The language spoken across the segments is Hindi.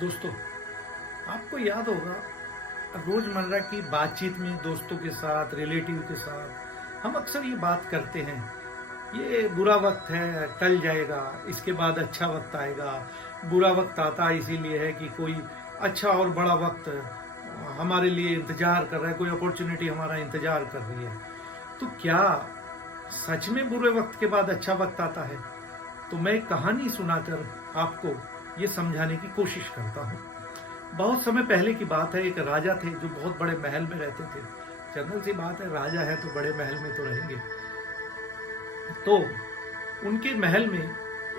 दोस्तों, आपको याद होगा रोजमर्रा की बातचीत में दोस्तों के साथ, रिलेटिव के साथ हम अक्सर ये बात करते हैं, ये बुरा वक्त है, टल जाएगा, इसके बाद अच्छा वक्त आएगा। बुरा वक्त आता इसीलिए है कि कोई अच्छा और बड़ा वक्त हमारे लिए इंतजार कर रहा है, कोई अपॉर्चुनिटी हमारा इंतजार कर रही है। तो क्या सच में बुरे वक्त के बाद अच्छा वक्त आता है? तो मैं एक कहानी सुनाकर आपको ये समझाने की कोशिश करता हूँ। बहुत समय पहले की बात है, एक राजा थे जो बहुत बड़े महल में रहते थे। जनरल सी बात है, राजा है तो बड़े महल में तो रहेंगे। तो उनके महल में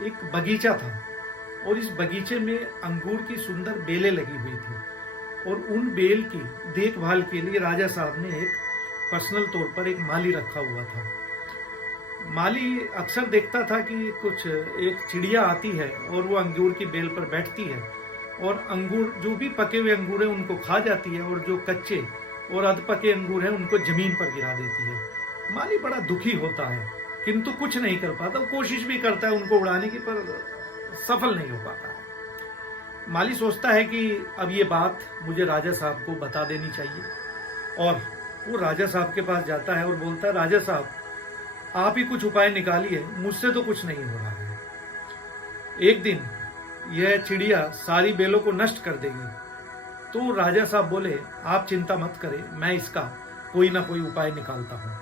एक बगीचा था और इस बगीचे में अंगूर की सुंदर बेलें लगी हुई थी और उन बेल की देखभाल के लिए राजा साहब ने एक पर्सनल तौर पर एक माली रखा हुआ था। माली अक्सर देखता था कि एक चिड़िया आती है और वो अंगूर की बेल पर बैठती है और अंगूर, जो भी पके हुए अंगूर है उनको खा जाती है और जो कच्चे और अध पके अंगूर हैं उनको जमीन पर गिरा देती है। माली बड़ा दुखी होता है किंतु कुछ नहीं कर पाता। कोशिश भी करता है उनको उड़ाने की, पर सफल नहीं हो पाता। माली सोचता है कि अब ये बात मुझे राजा साहब को बता देनी चाहिए और वो राजा साहब के पास जाता है और बोलता है, राजा साहब आप ही कुछ उपाय निकालिए, मुझसे तो कुछ नहीं हो रहा है। एक दिन यह चिड़िया सारी बेलों को नष्ट कर देगी। तो राजा साहब बोले, आप चिंता मत करें, मैं इसका कोई ना कोई उपाय निकालता हूँ।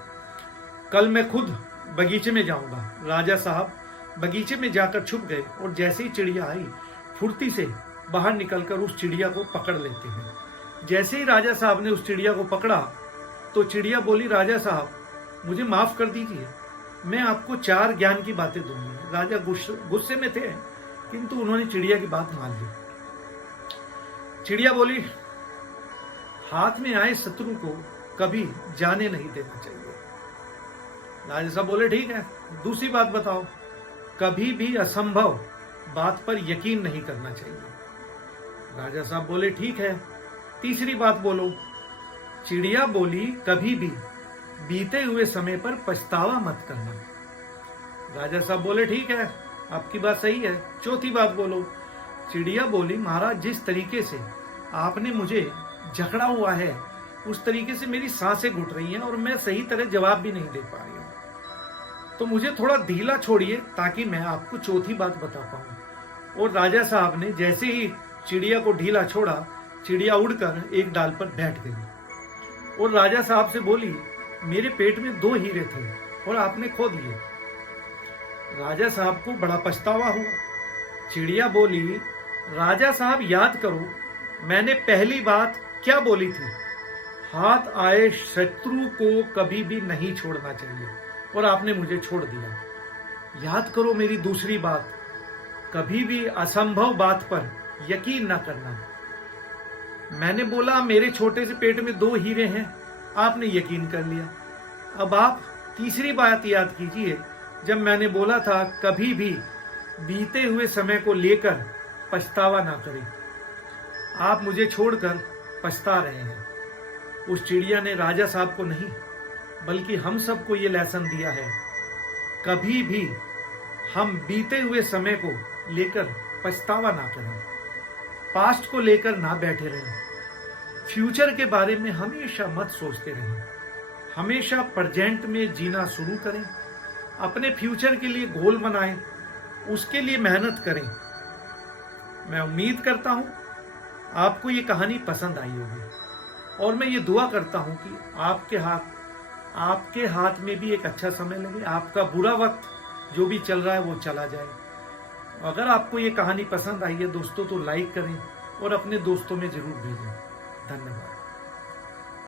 कल मैं खुद बगीचे में जाऊंगा। राजा साहब बगीचे में जाकर छुप गए और जैसे ही चिड़िया आई, फुर्ती से बाहर निकलकर उस चिड़िया को पकड़ लेते हैं। जैसे ही राजा साहब ने उस चिड़िया को पकड़ा तो चिड़िया बोली, राजा साहब मुझे माफ कर दीजिए, मैं आपको 4 ज्ञान की बातें दूंगी। राजा गुस्से में थे किंतु उन्होंने चिड़िया की बात मान ली। चिड़िया बोली, हाथ में आए शत्रु को कभी जाने नहीं देना चाहिए। राजा साहब बोले, ठीक है, दूसरी बात बताओ। कभी भी असंभव बात पर यकीन नहीं करना चाहिए। राजा साहब बोले, ठीक है, तीसरी बात बोलो। चिड़िया बोली, कभी भी बीते हुए समय पर पछतावा मत करना। राजा साहब बोले, ठीक है, आपकी बात सही है, चौथी बात बोलो। चिड़िया बोली, महाराज जिस तरीके से आपने मुझे जकड़ा हुआ है उस तरीके से मेरी सांसें घुट रही हैं और मैं सही तरह जवाब भी नहीं दे पा रही हूं, तो मुझे थोड़ा ढीला छोड़िए ताकि मैं आपको चौथी बात बता पाऊं। और राजा साहब ने जैसे ही चिड़िया को ढीला छोड़ा, चिड़िया उड़कर एक डाल पर बैठ गई और राजा साहब से बोली, मेरे पेट में 2 हीरे थे और आपने खो दिए। राजा साहब को बड़ा पछतावा हुआ। चिड़िया बोली, राजा साहब याद करो, मैंने पहली बात क्या बोली थी? हाथ आए शत्रु को कभी भी नहीं छोड़ना चाहिए और आपने मुझे छोड़ दिया। याद करो मेरी दूसरी बात, कभी भी असंभव बात पर यकीन ना करना। मैंने बोला मेरे छोटे से पेट में 2 हीरे हैं, आपने यकीन कर लिया। अब आप तीसरी बात याद कीजिए, जब मैंने बोला था कभी भी बीते हुए समय को लेकर पछतावा ना करें। आप मुझे छोड़कर पछता रहे हैं। उस चिड़िया ने राजा साहब को नहीं बल्कि हम सबको ये लेसन दिया है, कभी भी हम बीते हुए समय को लेकर पछतावा ना करें, पास्ट को लेकर ना बैठे रहें, फ्यूचर के बारे में हमेशा मत सोचते रहें, हमेशा प्रेजेंट में जीना शुरू करें, अपने फ्यूचर के लिए गोल बनाएं, उसके लिए मेहनत करें। मैं उम्मीद करता हूं आपको ये कहानी पसंद आई होगी और मैं ये दुआ करता हूं कि आपके हाथ में भी एक अच्छा समय लगे, आपका बुरा वक्त जो भी चल रहा है वो चला जाए। अगर आपको ये कहानी पसंद आई है दोस्तों तो लाइक करें और अपने दोस्तों में जरूर भेजें। धन्यवाद।